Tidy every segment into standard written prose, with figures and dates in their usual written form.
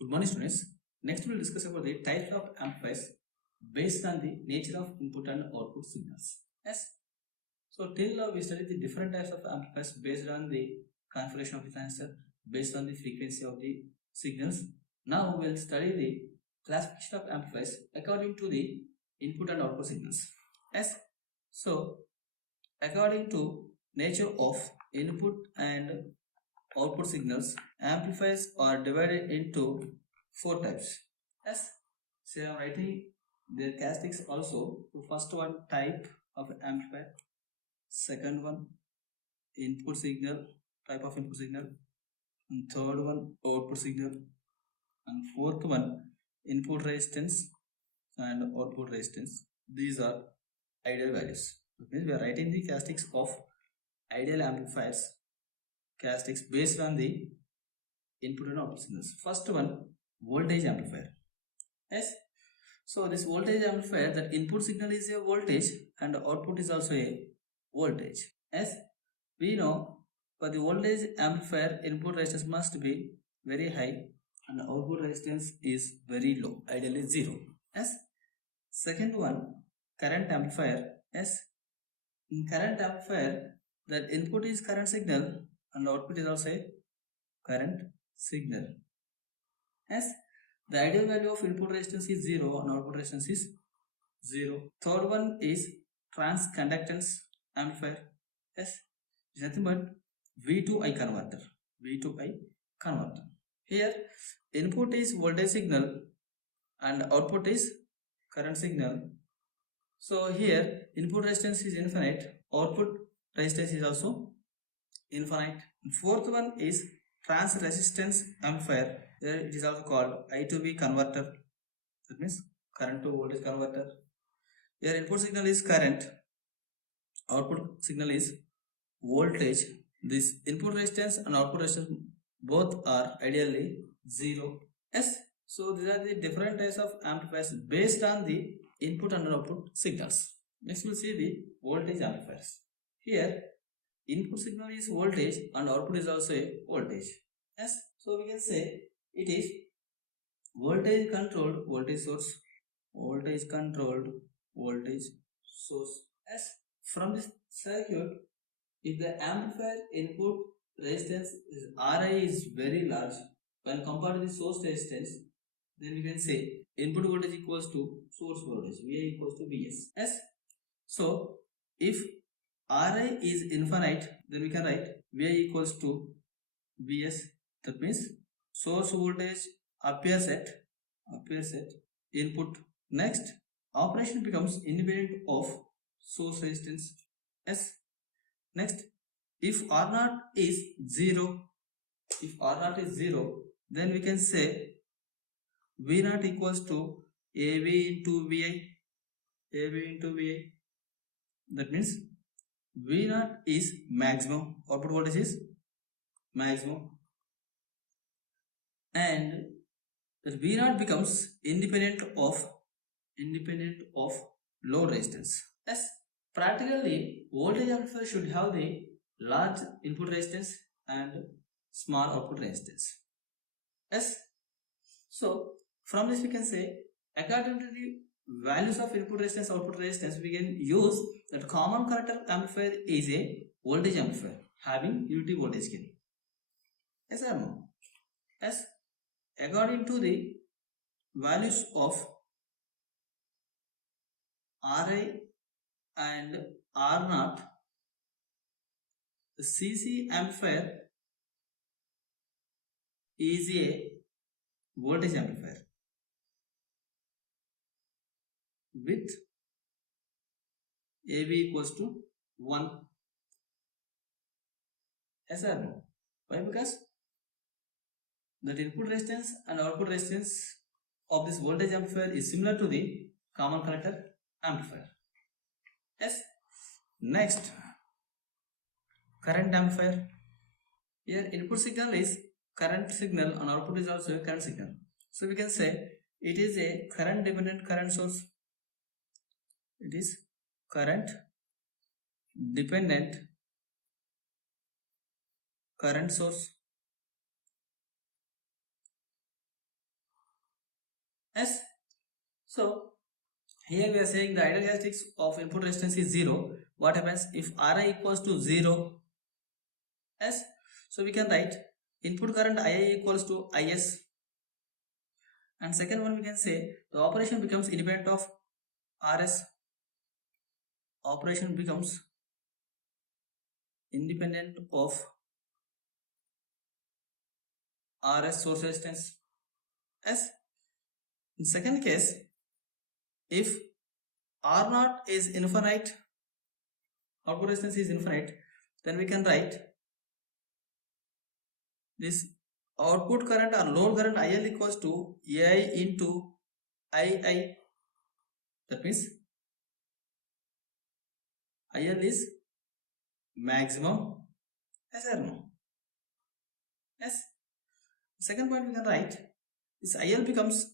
Good morning, students. Next, we will discuss about the types of amplifiers based on the nature of input and output signals. Yes. So, till now we studied the different types of amplifiers based on the configuration of the transistor, based on the frequency of the signals. Now, we will study the classification of amplifiers according to the input and output signals. Yes. So, according to nature of input and output signals, amplifiers are divided into 4 types. Yes, so I am writing their characteristics also. The first one, type of amplifier. Second one, input signal, type of input signal. And third one, output signal. And fourth one, input resistance and output resistance. These are ideal values. That means we are writing the characteristics of ideal amplifiers, characteristics based on the input and output signals. First one, voltage amplifier. Yes. So this voltage amplifier, that input signal is a voltage and output is also a voltage. Yes. We know for the voltage amplifier, input resistance must be very high and output resistance is very low, ideally 0. Yes. Second one, current amplifier. Yes. In current amplifier, that input is current signal and output is also a current signal. Yes, the ideal value of input resistance is 0 and output resistance is 0. Third one is transconductance amplifier. Yes, it's nothing but V2I converter. V2I converter. Here, input is voltage signal and output is current signal. So here, input resistance is infinite, output resistance is also infinite. Fourth one is trans resistance amplifier. Here it is also called I2V converter. That means current to voltage converter. Here input signal is current, output signal is voltage. This input resistance and output resistance both are ideally 0. Yes. So these are the different types of amplifiers based on the input and output signals. Next we'll see the voltage amplifiers. Here input signal is voltage and output is also a voltage. Yes. So we can say it is voltage controlled voltage source. Voltage controlled voltage source. Yes. From this circuit, if the amplifier input resistance is Ri is very large when compared to the source resistance, then we can say input voltage equals to source voltage, Va equals to Vs. Yes. So if Ri is infinite, then we can write Va equals to Vs. That means source voltage appears at input. Next, operation becomes independent of source resistance. S. Next, if R0 is 0, then we can say V0 equals to AV into Vi. That means V0 is maximum, output voltage is maximum, and that V0 becomes independent of load resistance. Yes, practically voltage amplifier should have the large input resistance and small output resistance. Yes, so from this we can say according to the values of input resistance, output resistance, we can use that common character amplifier is a voltage amplifier having unity voltage gain. Yes or no? Yes, according to the values of Ri and R0, the CC amplifier is a voltage amplifier with AV equals to 1. Yes or no? Why? Because the input resistance and output resistance of this voltage amplifier is similar to the common collector amplifier. Yes. Next, current amplifier. Here input signal is current signal and output is also a current signal. So we can say it is a current dependent current source. It is current dependent current source. Yes. So here we are saying the ideal characteristics of input resistance is 0. What happens if Ri equals to 0? Yes. So we can write input current Ia equals to Is, and second one we can say the operation becomes independent of Rs. Operation becomes independent of Rs source resistance. Yes. In second case, if R0 is infinite, output resistance is infinite, then we can write this output current or load current IL equals to AI into II. That means IL is maximum. Yes or no? Yes. Second point we can write this IL becomes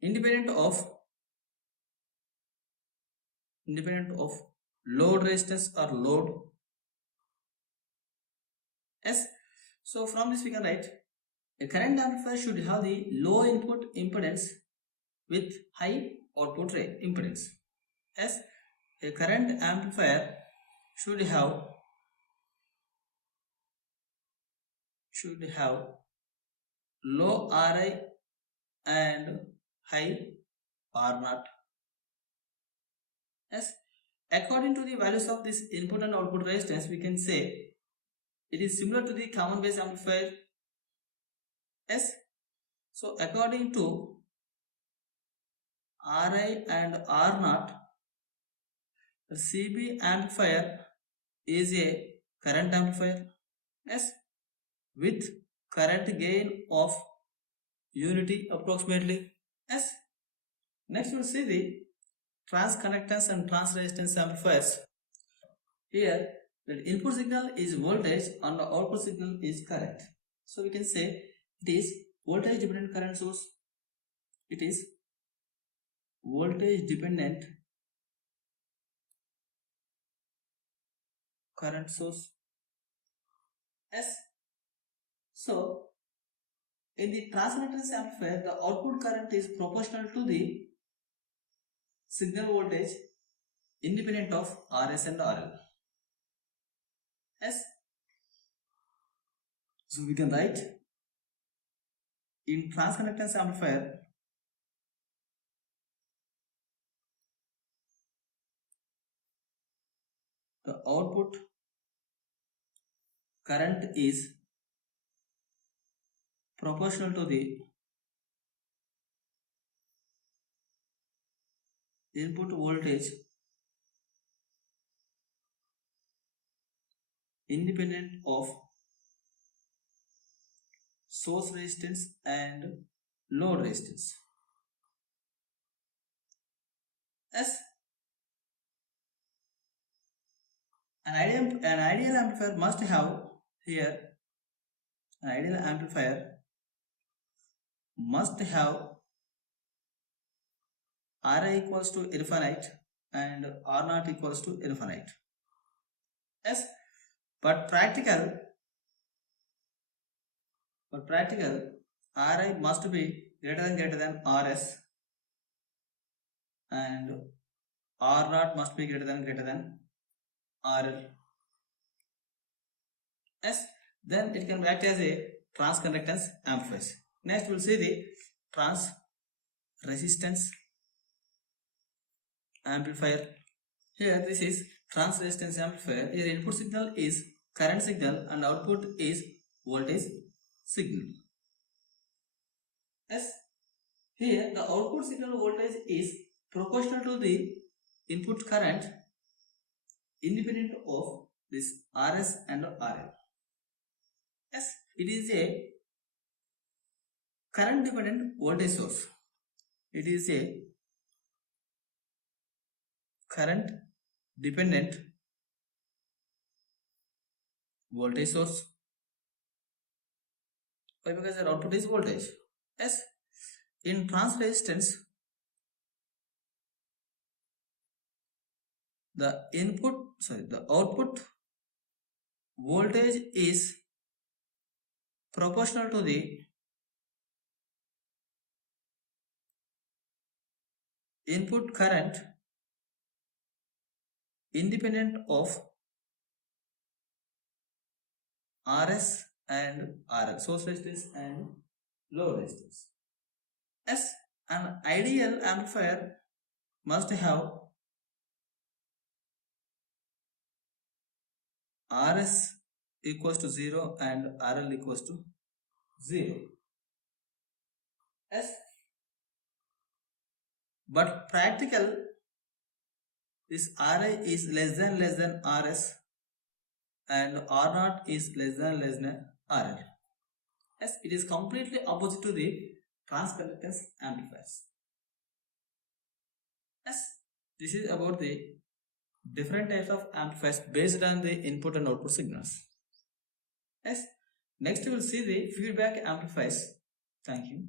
independent of load resistance or load. Yes. So from this we can write a current amplifier should have the low input impedance with high output impedance. Yes. A current amplifier should have low Ri and high R0. Yes. According to the values of this input and output resistance, we can say it is similar to the common base amplifier. Yes. So according to Ri and R0, the CB amplifier is a current amplifier. Yes. With current gain of unity approximately. Yes. Next we'll see the transconductance and transresistance amplifiers. Here the input signal is voltage and the output signal is current. So we can say it is voltage dependent current source. It is voltage dependent current source. Yes. So in the transconductance amplifier, the output current is proportional to the signal voltage independent of Rs and RL. Yes. So we can write in transconductance amplifier the output current is proportional to the input voltage independent of source resistance and load resistance. Yes. An ideal amplifier must have here an ideal amplifier must have Ri equals to infinite and R0 equals to infinite. Yes, but practical Ri must be greater than Rs and R0 must be greater than RL. Yes, then it can act as a transconductance amplifier. Next we'll see the trans resistance amplifier. Here this is trans resistance amplifier. Here input signal is current signal and output is voltage signal. Yes. Here the output signal voltage is proportional to the input current independent of this Rs and RL. Yes, it is a current dependent voltage source. It is a current dependent voltage source. Why? Because the output is voltage. Yes. In trans resistance, the output voltage is proportional to the input current independent of RS and RL, source resistance and load resistance. As an ideal amplifier must have RS equals to 0 and RL equals to 0. Yes. But practical, this RI is less than RS and R0 is less than RL. Yes, it is completely opposite to the transconductance amplifiers. Yes, this is about the different types of amplifiers based on the input and output signals. Yes, next we will see the feedback amplifiers. Thank you.